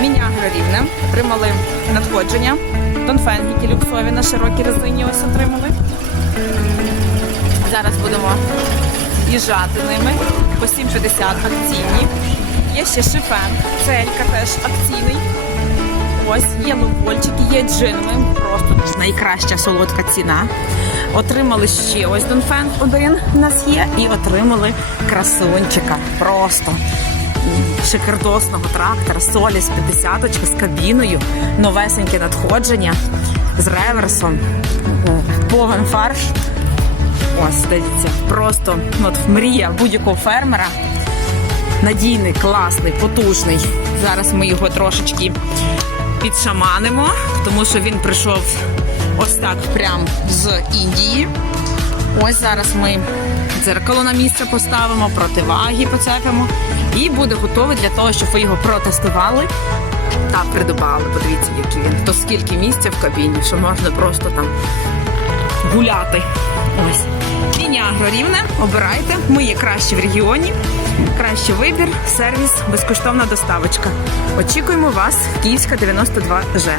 Мінягра рівне. Отримали надходження. Донфенги ті люксові на широкій резині ось отримали. Зараз будемо їжджати ними. По 7,50 акційні. Є ще шифен, целька теж акційний. Ось є ловольчики, є джинми. Просто найкраща солодка ціна. Отримали ще ось Донфен один у нас є. І отримали красунчика. Просто шикардосного трактора, соліс 50 з кабіною, новесеньке надходження з реверсом, повен фарш. Ось, дивіться, просто ну, от мрія будь-якого фермера. Надійний, класний, потужний. Зараз ми його трошечки підшаманимо, тому що він прийшов ось так прям з Індії. Ось зараз ми дзеркало на місце поставимо, противаги поцепимо і буде готовий для того, щоб ви його протестували та придбали. Подивіться, який він. То скільки місця в кабіні, що можна просто там гуляти. Ось. Мінягро рівне, обирайте. Ми є кращі в регіоні. Кращий вибір, сервіс, безкоштовна доставочка. Очікуємо вас, Київська 92 Ж.